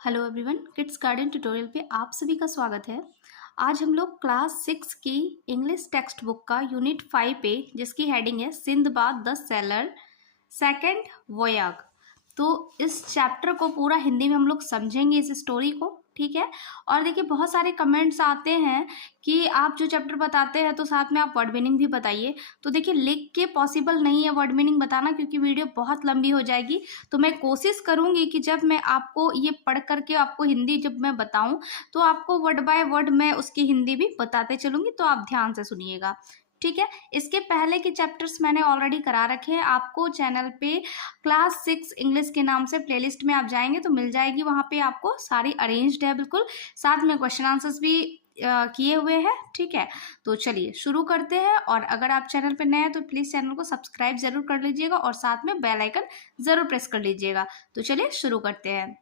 Hello everyone, kids garden tutorial पे आप सभी का स्वागत है। आज हम लोग क्लास 6 की इंग्लिश टेक्स्ट बुक का यूनिट 5 पे, जिसकी हेडिंग है सिंदबाद द सेलर सेकंड वोयाग। तो इस चैप्टर को पूरा हिंदी में हम लोग समझेंगे, इस स्टोरी को। ठीक है। और देखिए, बहुत सारे कमेंट्स आते हैं कि आप जो चैप्टर बताते हैं तो साथ में आप वर्ड मीनिंग भी बताइए। तो देखिए, लिख के पॉसिबल नहीं है वर्ड मीनिंग बताना, क्योंकि वीडियो बहुत लंबी हो जाएगी। तो मैं कोशिश करूंगी कि जब मैं आपको ये पढ़ करके आपको हिंदी जब मैं बताऊं, तो आपको वर्ड बाय वर्ड मैं उसकी हिंदी भी बताते चलूंगी, तो आप ध्यान से सुनिएगा। ठीक है। इसके पहले के चैप्टर्स मैंने ऑलरेडी करा रखे हैं आपको चैनल पे। क्लास 6 इंग्लिश के नाम से प्लेलिस्ट में आप जाएंगे तो मिल जाएगी, वहां पे आपको सारी अरेंज्ड है बिल्कुल। साथ में क्वेश्चन आंसर्स भी किए हुए हैं। ठीक है। तो चलिए शुरू करते हैं। और अगर आप चैनल पे नए हैं तो प्लीज चैनल को सब्सक्राइब जरूर कर लीजिएगा और साथ में बेल आइकन जरूर प्रेस कर लीजिएगा। तो चलिए शुरू करते हैं।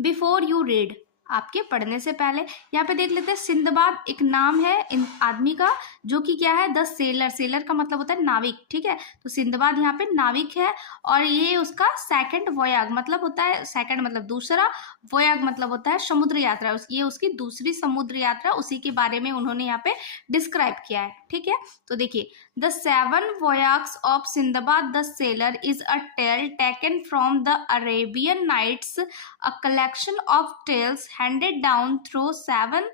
बिफोर यू रीड, आपके पढ़ने से पहले यहाँ पे देख लेते हैं। सिंदबाद एक नाम है इन आदमी का, जो कि क्या है, द सेलर। सेलर का मतलब होता है नाविक। ठीक है। तो सिंदबाद यहाँ पे नाविक है, और ये उसका सेकंड वोयाग मतलब होता है, सेकंड मतलब दूसरा, वोयाग मतलब होता है समुद्र यात्रा। ये उसकी दूसरी समुद्र यात्रा, उसी के बारे में उन्होंने यहाँ पे डिस्क्राइब किया है। ठीक है। तो देखिए, the seven voyages of Sindbad the sailor is a tale taken from the Arabian Nights, a collection of tales handed down through 7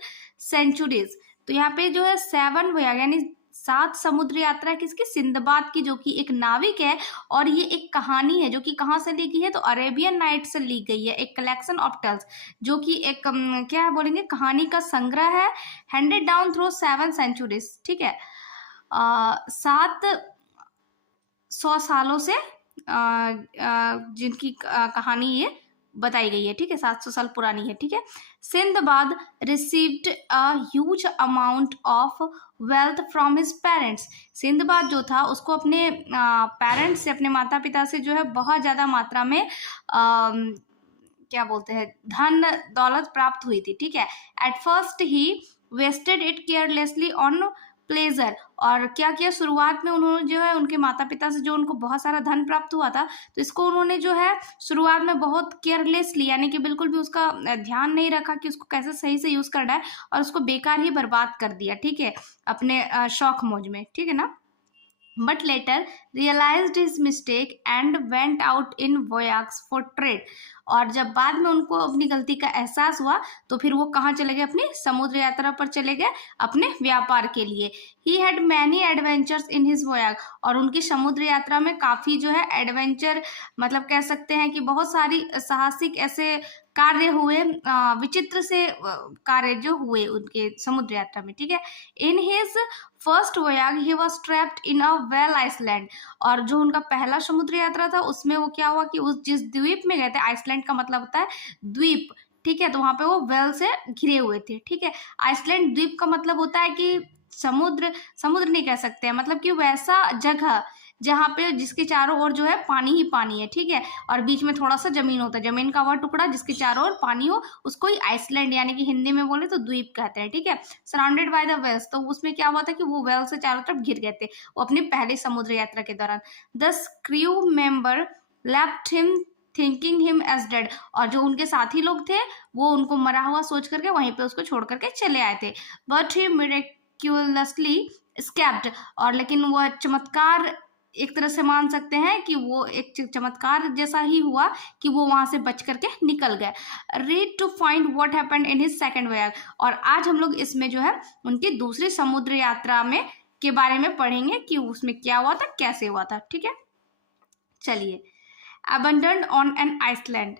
centuries। तो यहाँ पे जो है 7 वोयाग यानी 7 समुद्र यात्रा किसकी, सिंदबाद की, जो कि एक नाविक है। और ये एक कहानी है जो कि कहाँ से ली गई है, तो अरेबियन नाइट से ली गई है। एक कलेक्शन ऑफ टेल्स, जो कि एक क्या है बोलेंगे, कहानी का संग्रह है। Handed down through 7 centuries. ठीक है। 700 सालों से जिनकी कहानी ये बताई गई है। ठीक है। 700 साल पुरानी है। ठीक है। Sinbad received a huge amount of wealth from his parents. Sinbad जो था उसको अपने पेरेंट्स से, अपने माता पिता से जो है बहुत ज्यादा मात्रा में क्या बोलते हैं, धन दौलत प्राप्त हुई थी। ठीक है। At first he wasted it carelessly on pleasure. और क्या किया, शुरुआत में उन्होंने जो है उनके माता पिता से जो उनको बहुत सारा धन प्राप्त हुआ था, तो इसको उन्होंने जो है शुरुआत में बहुत केयरलेसली, यानी कि बिल्कुल भी उसका ध्यान नहीं रखा कि उसको कैसे सही से यूज करना है, और उसको बेकार ही बर्बाद कर दिया। ठीक है। अपने शौक मौज में। ठीक है ना। but later realized his mistake and went out in voyages for trade। और जब बाद में उनको अपनी गलती का एहसास हुआ, तो फिर वो कहाँ चले गए, अपनी समुद्र यात्रा पर चले गए अपने व्यापार के लिए। He had many adventures in his voyage. और उनकी समुद्र यात्रा में काफी जो है एडवेंचर, मतलब कह सकते हैं कि बहुत सारी साहसिक ऐसे कार्य हुए, विचित्र से कार्य जो हुए उनके समुद्र यात्रा में। ठीक है। In his first voyage he was trapped in a whale island. और जो उनका पहला समुद्र यात्रा था उसमें वो क्या हुआ कि उस जिस द्वीप में गए थे, आइसलैंड का मतलब होता है द्वीप। ठीक है। तो वहां पे वो वेल से घिरे हुए थे। ठीक है। आइसलैंड द्वीप का मतलब होता है कि समुद्र, समुद्र नहीं कह सकते हैं, मतलब कि वैसा जगह जहाँ पे जिसके चारों ओर जो है पानी ही पानी है। ठीक है। और बीच में थोड़ा सा जमीन होता है, जमीन का वह टुकड़ा जिसके चारों ओर पानी हो, उसको ही आइसलैंड, यानी कि हिंदी में बोले तो द्वीप कहते हैं। ठीक है। Surrounded by the whales. तो उसमें क्या हुआ था कि वो वेल से चारों तरफ घिर गए थे, वो अपनी पहली समुद्र यात्रा के दौरान। The crew member left him thinking him as dead. और जो उनके साथी लोग थे वो उनको मरा हुआ सोच करके वहीं पे उसको छोड़ करके चले आए थे। But he miraculously escaped. और लेकिन वह चमत्कार, एक तरह से मान सकते हैं कि वो एक चमत्कार जैसा ही हुआ कि वो वहां से बच करके निकल गए। Read to find what happened in his second voyage. और आज हम लोग इसमें जो है उनकी दूसरी समुद्र यात्रा में के बारे में पढ़ेंगे कि उसमें क्या हुआ था, कैसे हुआ था। ठीक है। चलिए। abandoned on an Iceland।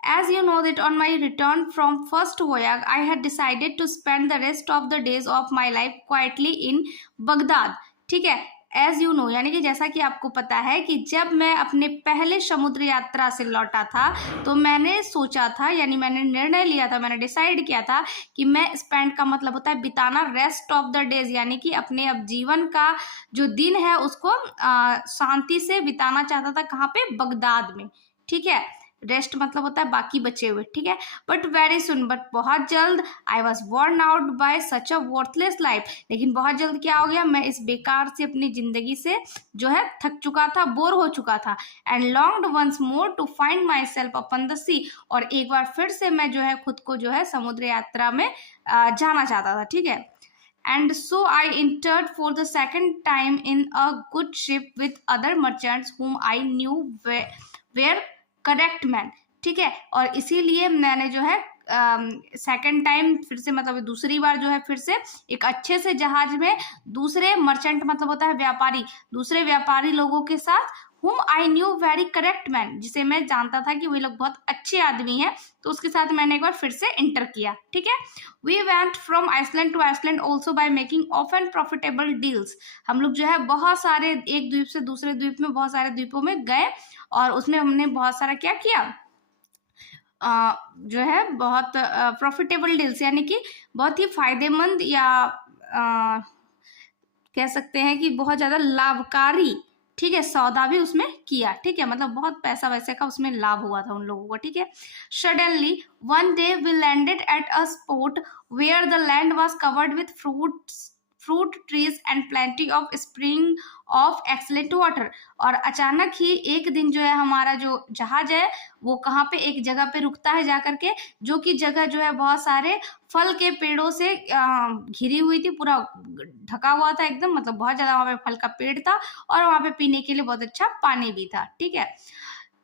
As you know that on my return from first voyage, I had decided to spend the rest of the days of my life quietly in Baghdad। ठीक है। एज यू नो यानी कि जैसा कि आपको पता है कि जब मैं अपने पहले समुद्र यात्रा से लौटा था, तो मैंने सोचा था, यानी मैंने निर्णय लिया था, मैंने डिसाइड किया था कि मैं स्पेंड का मतलब होता है बिताना, रेस्ट ऑफ द डेज यानी कि अपने अब जीवन का जो दिन है उसको शांति से बिताना चाहता था। कहाँ पे, बगदाद में। ठीक है। रेस्ट मतलब होता है बाकी बचे हुए, ठीक है। बट वेरी सुन, बट बहुत जल्द, I was worn out by such a worthless life, लेकिन बहुत जल्द क्या हो गया, मैं इस बेकार से अपनी जिंदगी से जो है थक चुका था, बोर हो चुका था। And longed once more to find myself upon the sea, और एक बार फिर से मैं जो है खुद को जो है समुद्र यात्रा में जाना चाहता था, ठीक है। And so I entered for the second time in a good ship with other merchants whom I knew were correct men, ठीक है। और इसीलिए मैंने जो है सेकंड टाइम फिर से मतलब दूसरी बार जो है फिर से एक अच्छे से जहाज में दूसरे मर्चेंट मतलब होता है व्यापारी, दूसरे व्यापारी लोगों के साथ whom I knew very correct man, जिसे मैं जानता था कि वे लोग बहुत अच्छे आदमी हैं, तो उसके साथ मैंने एक बार फिर से इंटर किया, ठीक है। We went from Iceland to Iceland also by making often profitable deals, हम लोग जो है बहुत सारे एक द्वीप से दूसरे द्वीप में बहुत सारे द्वीपों में गए और उसमें हमने बहुत सारा क्या किया, जो है बहुत प्रॉफिटेबल डील्स, यानी कि बहुत ही फायदेमंद या कह सकते हैं कि बहुत ज़्यादा लाभकारी, ठीक है, सौदा भी उसमें किया, ठीक है, मतलब बहुत पैसा वैसे का उसमें लाभ हुआ था उन लोगों को, ठीक है। Suddenly one day we landed at a spot where the land was covered with fruit trees and plenty of spring of excellent water, और अचानक ही एक दिन जो है हमारा जो जहाज है वो कहाँ पे एक जगह पे रुकता है जाकर के, जो कि जगह जो है बहुत सारे फल के पेड़ों से घिरी हुई थी, पूरा ढका हुआ था एकदम, मतलब बहुत ज्यादा वहाँ पे फल का पेड़ था और वहाँ पे पीने के लिए बहुत अच्छा पानी भी था, ठीक है।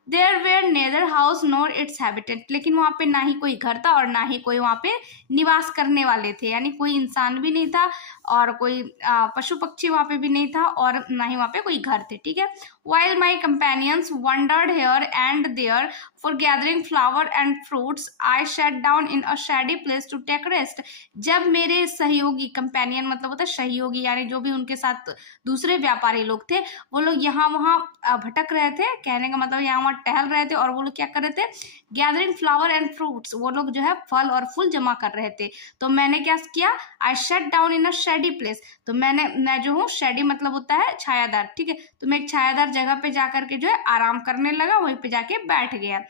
There were neither house nor its habitat, लेकिन वहाँ पे ना ही कोई घर था और ना ही कोई वहाँ पे निवास करने वाले थे, यानी कोई इंसान भी नहीं था और कोई पशु पक्षी वहाँ पे भी नहीं था और ना ही वहाँ पे कोई घर थे, ठीक है। While my companions wandered here and there for gathering flower and fruits, I sat down in a shady place to take rest. जब मेरे सहयोगी, कंपेनियन मतलब होता है सहयोगी, यानी जो भी उनके साथ दूसरे व्यापारी लोग थे, वो लोग यहाँ वहाँ भटक रहे थे, कहने का मतलब यहाँ वहाँ टहल रहे थे, और वो लोग क्या कर रहे थे, गैदरिंग फ्लावर एंड फ्रूट्स, वो लोग जो है फल और फूल जमा कर रहे थे। तो मैंने क्या किया, I shut down in a shady place, तो मैं जो हूँ, शेडी मतलब होता है छायादार, ठीक है, तो मैं एक छायादार जगह पे जाकर के जो है आराम करने लगा, वहीं पे जाके बैठ गया।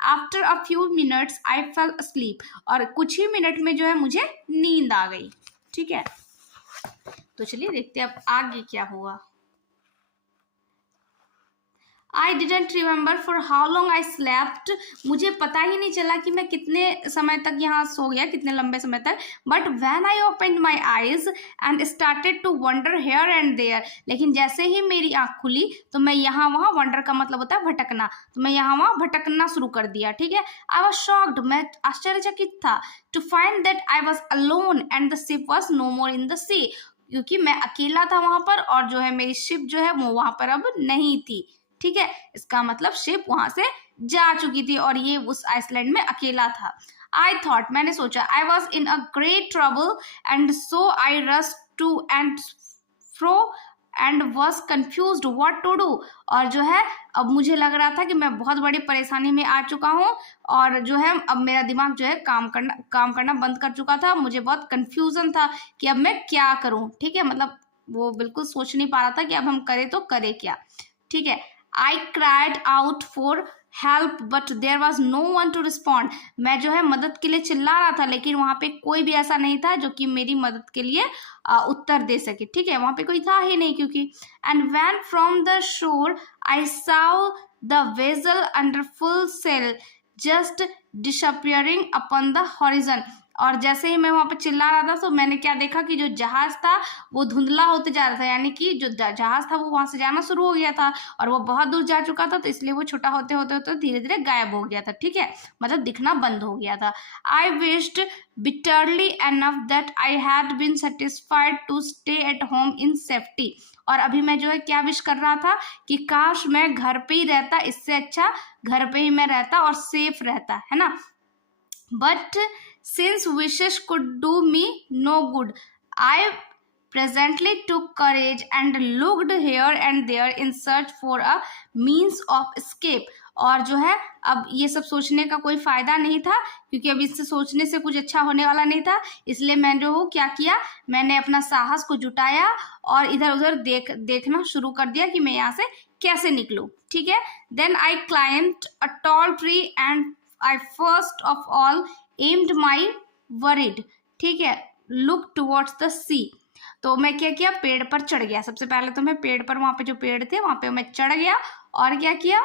After a few minutes I fail asleep, और कुछ ही मिनट में जो है मुझे नींद आ गई, ठीक है। तो चलिए देखते हैं अब आगे क्या हुआ। I didn't remember for how long I slept, मुझे पता ही नहीं चला कि मैं कितने समय तक यहाँ सो गया, कितने लंबे समय तक। But when I open my eyes and started to wander here and there, लेकिन जैसे ही मेरी आँख खुली तो मैं यहाँ वहाँ, वंडर का मतलब होता है भटकना, तो मैं यहाँ वहाँ भटकना शुरू कर दिया, ठीक है। आई वॉज शॉक्ड, मैं आश्चर्यचकित था, to find that I was alone and the ship was no more in the sea, क्योंकि मैं अकेला था वहाँ पर और जो है मेरी शिप जो है वो वहाँ पर अब नहीं थी, ठीक है। इसका मतलब शिप वहां से जा चुकी थी और ये उस आइसलैंड में अकेला था। आई थॉट, मैंने सोचा, I was in a great trouble and so I rush to and fro and was confuse what to do, और जो है अब मुझे लग रहा था कि मैं बहुत बड़ी परेशानी में आ चुका हूँ और जो है अब मेरा दिमाग जो है काम करना बंद कर चुका था, मुझे बहुत कन्फ्यूजन था कि अब मैं क्या करूँ, ठीक है, मतलब वो बिल्कुल सोच नहीं पा रहा था कि अब हम करें तो करें क्या, ठीक है। I cried out for help but there was no one to respond, मैं जो है मदद के लिए चिल्ला रहा था लेकिन वहाँ पे कोई भी ऐसा नहीं था जो कि मेरी मदद के लिए उत्तर दे सके, ठीक है, वहाँ पे कोई था ही नहीं क्योंकि। And when from the shore I saw the vessel under full sail just disappearing upon the horizon, और जैसे ही मैं वहाँ पे चिल्ला रहा था तो मैंने क्या देखा कि जो जहाज था वो धुंधला होते जा रहा था, यानी कि जो जहाज था वो वहाँ से जाना शुरू हो गया था और वो बहुत दूर जा चुका था, तो इसलिए वो छोटा होते होते होते धीरे धीरे गायब हो गया था, ठीक है, मतलब दिखना बंद हो गया था। I wished bitterly enough that I had been satisfied to stay at home in safety, और अभी मैं जो है क्या विश कर रहा था कि काश मैं घर पे ही रहता, इससे अच्छा घर पे ही मैं रहता और सेफ रहता, है ना। But since wishes could do me no good, I presently took courage and looked here and there in search for a means of escape, और जो है अब ये सब सोचने का कोई फायदा नहीं था क्योंकि अब इससे सोचने से कुछ अच्छा होने वाला नहीं था, इसलिए मैं जो हूँ क्या किया, मैंने अपना साहस को जुटाया और इधर उधर देखना शुरू कर दिया कि मैं यहाँ से कैसे निकलूं, ठीक है। Then I climbed a tall tree and I first of all aimed my worried, ठीक है, लुक टुवर्ड्स द सी। तो मैं क्या किया, पेड़ पर चढ़ गया। सबसे पहले तो मैं पेड़ पर, वहां पे जो पेड़ थे वहां पे मैं चढ़ गया और क्या किया,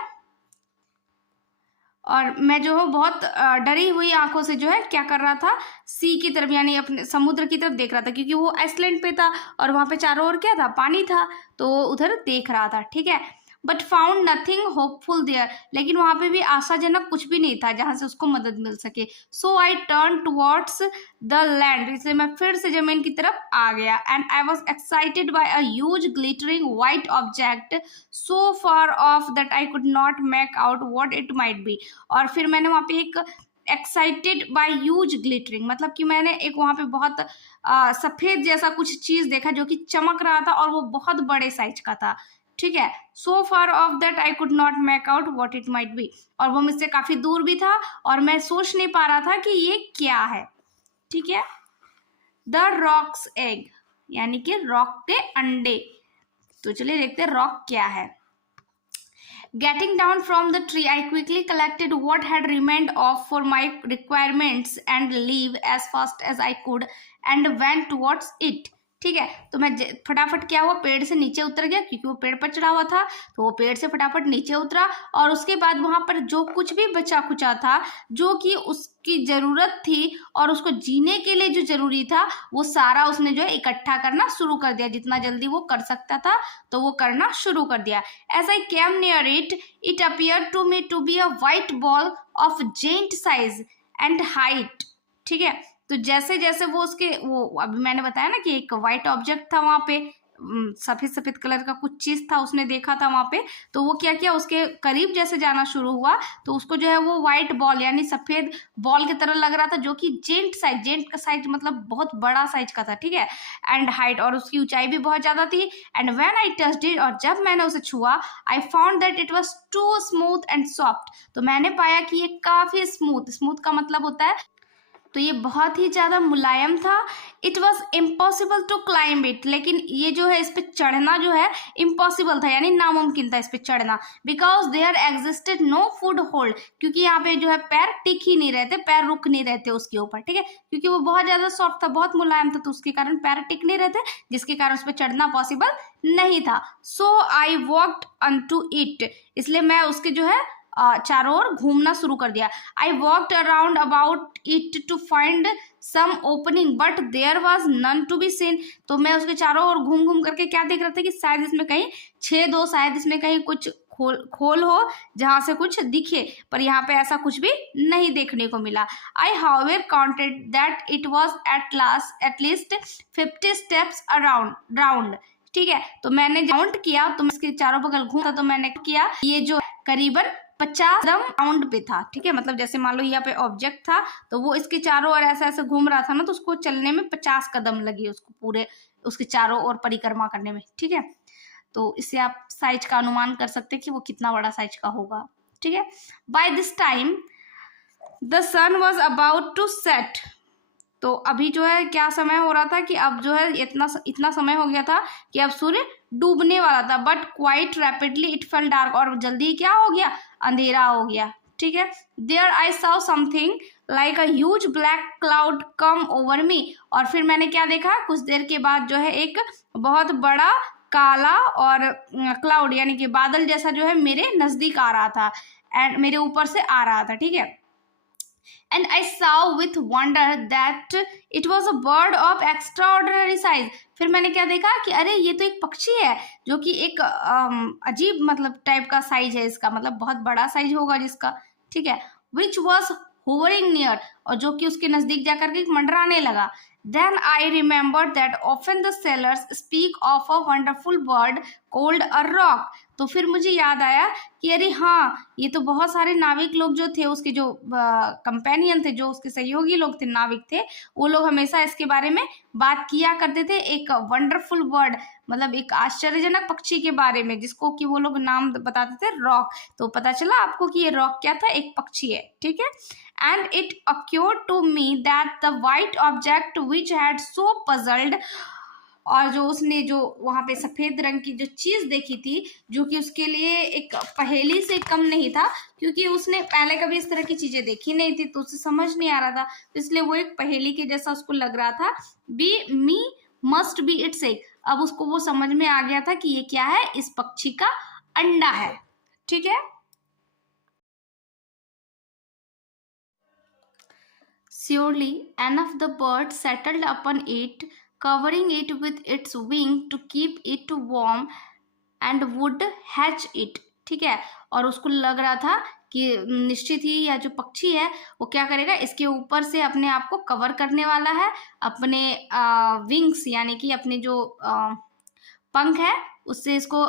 और मैं जो हूँ बहुत डरी हुई आंखों से जो है क्या कर रहा था, सी की तरफ यानी अपने समुद्र की तरफ देख रहा था, क्योंकि वो आइसलैंड पे था और वहां पे चारों ओर क्या था, पानी था, तो उधर देख रहा था, ठीक है। But found nothing hopeful there, लेकिन वहां पे भी आशाजनक कुछ भी नहीं था जहां से उसको मदद मिल सके। So I turn towards the land, इसलिए मैं फिर से जमीन की तरफ आ गया। And I was excited by a huge glittering white object so far off that I could not make out what it might be. और फिर मैंने वहां पे एक एक्साइटेड बाय ह्यूज ग्लिटरिंग, मतलब कि मैंने एक वहां पे बहुत सफेद जैसा कुछ चीज देखा जो कि चमक रहा था और वो बहुत बड़े साइज का था, ठीक है। So far off that I could not make out what it might be, और वो मुझसे काफी दूर भी था और मैं सोच नहीं पा रहा था कि ये क्या है, ठीक है। द रॉक्स एग, यानी कि रॉक के अंडे। तो चलिए देखते हैं रॉक क्या है। Getting down from the tree, I quickly collected what had remained of for my requirements and leave as fast as I could and went towards it. ठीक है, तो मैं फटाफट क्या हुआ, पेड़ से नीचे उतर गया, क्योंकि वो पेड़ पर चढ़ा हुआ था, तो वो पेड़ से फटाफट नीचे उतरा और उसके बाद वहां पर जो कुछ भी बचा खुचा था, जो कि उसकी जरूरत थी और उसको जीने के लिए जो जरूरी था, वो सारा उसने जो है इकट्ठा करना शुरू कर दिया। जितना जल्दी वो कर सकता था तो वो करना शुरू कर दिया। As I came near it, it appeared to me to be a white ball of giant size and height, ठीक है। तो जैसे जैसे वो उसके, वो अभी मैंने बताया ना कि एक व्हाइट ऑब्जेक्ट था वहां पे, सफेद सफेद कलर का कुछ चीज था, उसने देखा था वहां पे, तो वो क्या किया, उसके करीब जैसे जाना शुरू हुआ तो उसको जो है वो व्हाइट बॉल यानी सफेद बॉल की तरह लग रहा था, जो कि जेंट का साइज मतलब बहुत बड़ा साइज का था, ठीक है। एंड हाइट, और उसकी ऊंचाई भी बहुत ज्यादा थी। And when I touched it, और जब मैंने उसे छुआ, I found that it was too smooth and soft, तो मैंने पाया कि ये काफी स्मूथ का मतलब होता है, तो ये बहुत ही ज्यादा मुलायम था। It was impossible to climb it, लेकिन ये जो है इस पे चढ़ना जो है इम्पॉसिबल था, यानी नामुमकिन था इस पे चढ़ना। Because there existed no foot hold, क्योंकि यहाँ पे जो है पैर टिक ही नहीं रहते, पैर रुक नहीं रहते उसके ऊपर, ठीक है, क्योंकि वो बहुत ज्यादा सॉफ्ट था, बहुत मुलायम था, तो उसके कारण पैर टिक नहीं रहते, जिसके कारण उस पर चढ़ना पॉसिबल नहीं था। So I walked on to it, इसलिए मैं उसके जो है चारों ओर घूमना शुरू कर दिया। I walked around about it to find some opening but there was none to be seen, तो मैं उसके चारों ओर घूम घूम करके क्या देख रहा था कि शायद इसमें कहीं छेद हो, शायद इसमें कहीं कुछ खोल हो जहां से कुछ दिखे, पर यहाँ पे ऐसा कुछ भी नहीं देखने को मिला। I however counted that it was at least 50 steps round, ठीक है। तो मैंने काउंट किया, तो इसके चारों बगल घूमा, तो मैंने किया ये जो करीबन 50 कदम राउंड पे था, ठीक है। मतलब जैसे मान लो यहाँ पे ऑब्जेक्ट था तो वो इसके चारों ओर ऐसे ऐसे घूम रहा था ना, तो उसको चलने में 50 कदम लगी, उसको पूरे उसके चारों ओर परिक्रमा करने में, ठीक है। तो इससे आप साइज का अनुमान कर सकते हैं कि वो कितना बड़ा साइज का होगा, ठीक है। By this time the sun was about to set, तो अभी जो है क्या समय हो रहा था कि अब जो है इतना समय हो गया था कि अब सूर्य डूबने वाला था। But quite rapidly it fail dark, और जल्दी क्या हो गया, अंधेरा हो गया, ठीक है। There I saw something like a huge black cloud come over me, और फिर मैंने क्या देखा, कुछ देर के बाद जो है एक बहुत बड़ा काला और क्लाउड यानी कि बादल जैसा जो है मेरे नजदीक आ रहा था, एंड मेरे ऊपर से आ रहा था, ठीक है। And I saw with wonder that it was a bird of extraordinary size. फिर मैंने क्या देखा कि अरे ये तो एक पक्षी है जो कि एक अजीब मतलब टाइप का साइज है इसका, मतलब बहुत बड़ा साइज होगा जिसका, ठीक है। Which was hovering near, और जो कि उसके नजदीक जाकर के मंडराने लगा। Then I remembered that often the sailors speak of a wonderful bird called a rock. तो फिर मुझे याद आया कि अरे हाँ, ये तो बहुत सारे नाविक लोग जो थे, उसके जो कंपेनियन थे, जो उसके सहयोगी लोग थे, नाविक थे, वो लोग हमेशा इसके बारे में बात किया करते थे, एक वंडरफुल बर्ड मतलब एक आश्चर्यजनक पक्षी के बारे में, जिसको कि वो लोग नाम बताते थे रॉक। तो पता चला आपको कि ये रॉक क्या था, एक पक्षी है, ठीक है। And it occurred to me that the white object which had so puzzled और जो उसने जो वहां पे सफेद रंग की जो चीज देखी थी, जो कि उसके लिए एक पहेली से कम नहीं था, क्योंकि उसने पहले कभी इस तरह की चीजें देखी नहीं थी, तो उसे समझ नहीं आ रहा था, तो इसलिए वो एक पहेली के जैसा उसको लग रहा था। Be me must be its egg. अब उसको वो समझ में आ गया था कि ये क्या है, इस पक्षी का अंडा है। ठीक है। Surely enough the bird settled upon it, covering it with its wing to keep it warm and would hatch it। ठीक है। और उसको लग रहा था कि निश्चित ही यह जो पक्षी है वो क्या करेगा, इसके ऊपर से अपने आप को कवर करने वाला है, अपने विंग्स यानी कि अपने जो पंख है उससे इसको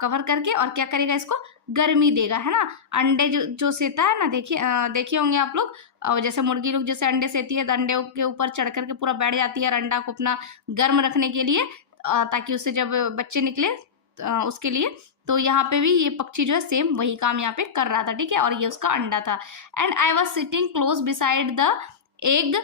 कवर करके, और क्या करेगा, इसको गर्मी देगा, है ना। अंडे जो सेता है ना, देखे होंगे आप लोग, जैसे मुर्गी लोग जैसे अंडे सेती है तो अंडे के ऊपर चढ़ करके पूरा बैठ जाती है और अंडा को अपना गर्म रखने के लिए, ताकि उससे जब बच्चे निकले उसके लिए। तो यहाँ पे भी ये पक्षी जो है सेम वही काम यहाँ पे कर रहा था। ठीक है। और ये उसका अंडा था। And I was sitting close beside the egg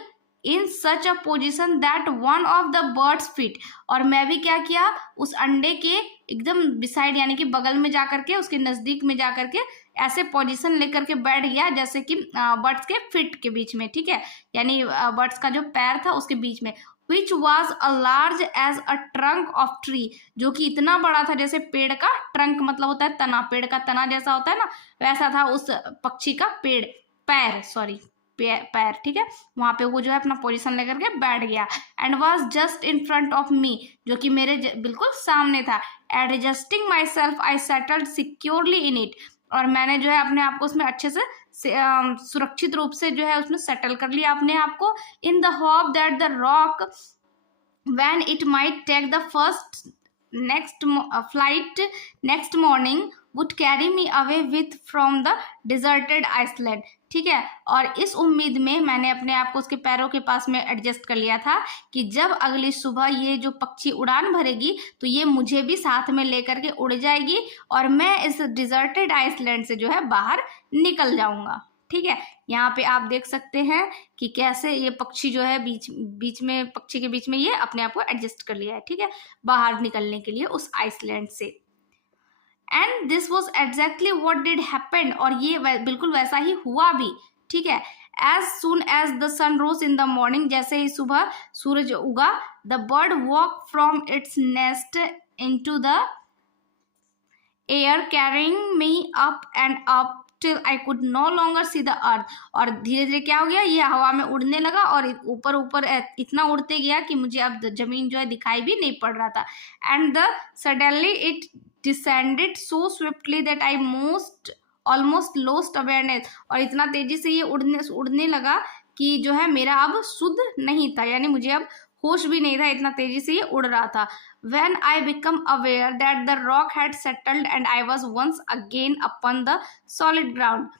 in such a position that one of the birds feet. और मैं भी क्या किया, उस अंडे के एकदम बिसाइड यानी कि बगल में जाकर के, उसके नजदीक में जाकर के ऐसे पोजीशन लेकर के बैठ गया जैसे कि बर्ड्स के फिट के बीच में। ठीक है। यानी बर्ड्स का जो पैर था उसके बीच में। Which was a large as a trunk of tree. जो कि इतना बड़ा था जैसे पेड़ का ट्रंक मतलब होता है तना, पेड़ का तना जैसा होता है ना, वैसा था उस पक्षी का पैर। ठीक है। वहां पे वो जो है अपना पोजीशन लेकर के बैठ गया। And was just in front of me. जो कि मेरे बिल्कुल सामने था। Adjusting my self I settled securely in it. और मैंने जो है अपने आप को उसमें अच्छे से सुरक्षित रूप से जो है उसमें सेटल कर लिया अपने आप को। In the hope that the rock when it might take the first flight next morning would carry me away with from the deserted Iceland। ठीक है। और इस उम्मीद में मैंने अपने आप को उसके पैरों के पास में एडजस्ट कर लिया था कि जब अगली सुबह ये जो पक्षी उड़ान भरेगी तो ये मुझे भी साथ में लेकर के उड़ जाएगी और मैं इस डिजर्टेड आइसलैंड से जो है बाहर निकल जाऊंगा। ठीक है। यहाँ पे आप देख सकते हैं कि कैसे ये पक्षी जो है बीच में पक्षी के बीच में ये अपने आप को एडजस्ट कर लिया है। ठीक है। बाहर निकलने के लिए उस आइसलैंड से। And this was exactly what did happen. और ये बिल्कुल वैसा ही हुआ भी। ठीक है। As soon as the sun rose in the morning. जैसे ही सुबह सूरज उगा, the bird walk from its nest into the air carrying me up and up till I could no longer see the earth। और धीरे धीरे क्या हो गया, ये हवा में उड़ने लगा और ऊपर ऊपर इतना उड़ते गया कि मुझे अब जमीन जो है दिखाई भी नहीं पड़ रहा था। And the suddenly it descended so swiftly that I almost lost awareness. और इतना तेजी से ये उड़ने लगा कि जो है मेरा अब शुद्ध नहीं था, यानी मुझे अब होश भी नहीं था, इतना तेजी से ये उड़ रहा था। When I become aware that the rock had settled and I was once again upon the solid ground।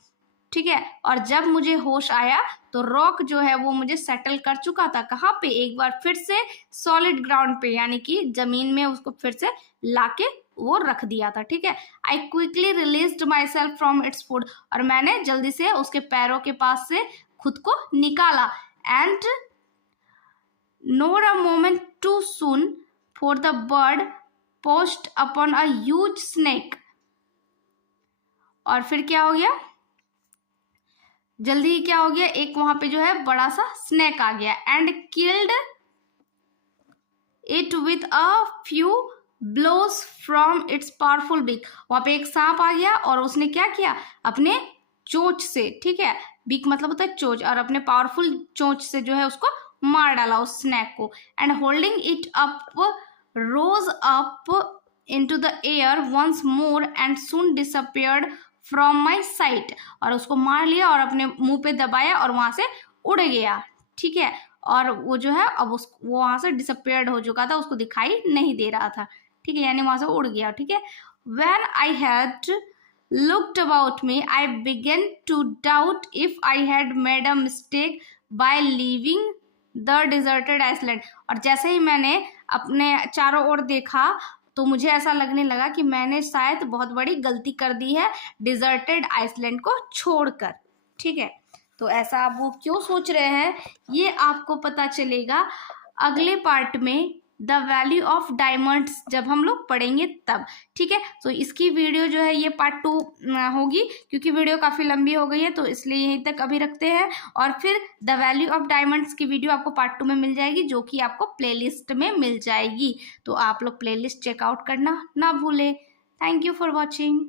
ठीक है। और जब मुझे होश आया तो रॉक जो है वो मुझे सेटल कर चुका था। कहाँ पे, एक बार फिर से सॉलिड ग्राउंड पे, यानी कि जमीन में उसको फिर से लाके वो रख दिया था। ठीक है। I quickly released my self from its food. और मैंने जल्दी से उसके पैरों के पास से खुद को निकाला। And nor a moment too soon, for the bird posed upon a huge snake। और फिर क्या हो गया, जल्दी ही क्या हो गया, एक वहां पे जो है बड़ा सा स्नेक आ गया। And killed it with a few blows from its powerful beak. वहां पे एक सांप आ गया और उसने क्या किया, अपने चोंच से, ठीक है, बीक मतलब होता है चोंच, और अपने पावरफुल चोंच से जो है उसको मार डाला उस स्नैक को। And holding it up rose up into the air once more and soon disappeared from my sight. और उसको मार लिया और अपने मुंह पे दबाया और वहां से उड़ गया। ठीक है। और वो जो है अब वो वहां से डिसअपियर्ड हो चुका था, उसको दिखाई नहीं दे रहा था। ठीक है। यानी वहां से उड़ गया। ठीक है। When I had looked about me, I began to doubt if I had made a mistake by leaving the deserted Iceland। और जैसे ही मैंने अपने चारों ओर देखा तो मुझे ऐसा लगने लगा कि मैंने शायद बहुत बड़ी गलती कर दी है डिजर्टेड आइसलैंड को छोड़कर। ठीक है। तो ऐसा आप वो क्यों सोच रहे हैं ये आपको पता चलेगा अगले पार्ट में। द वैल्यू ऑफ डायमंड्स जब हम लोग पढ़ेंगे तब, ठीक है। तो इसकी वीडियो जो है ये पार्ट 2 होगी, क्योंकि वीडियो काफ़ी लंबी हो गई है, तो इसलिए यहीं तक अभी रखते हैं। और फिर द वैल्यू ऑफ डायमंड्स की वीडियो आपको पार्ट 2 में मिल जाएगी, जो कि आपको प्लेलिस्ट में मिल जाएगी। तो आप लोग प्लेलिस्ट चेकआउट करना ना भूलें। Thank you for watching.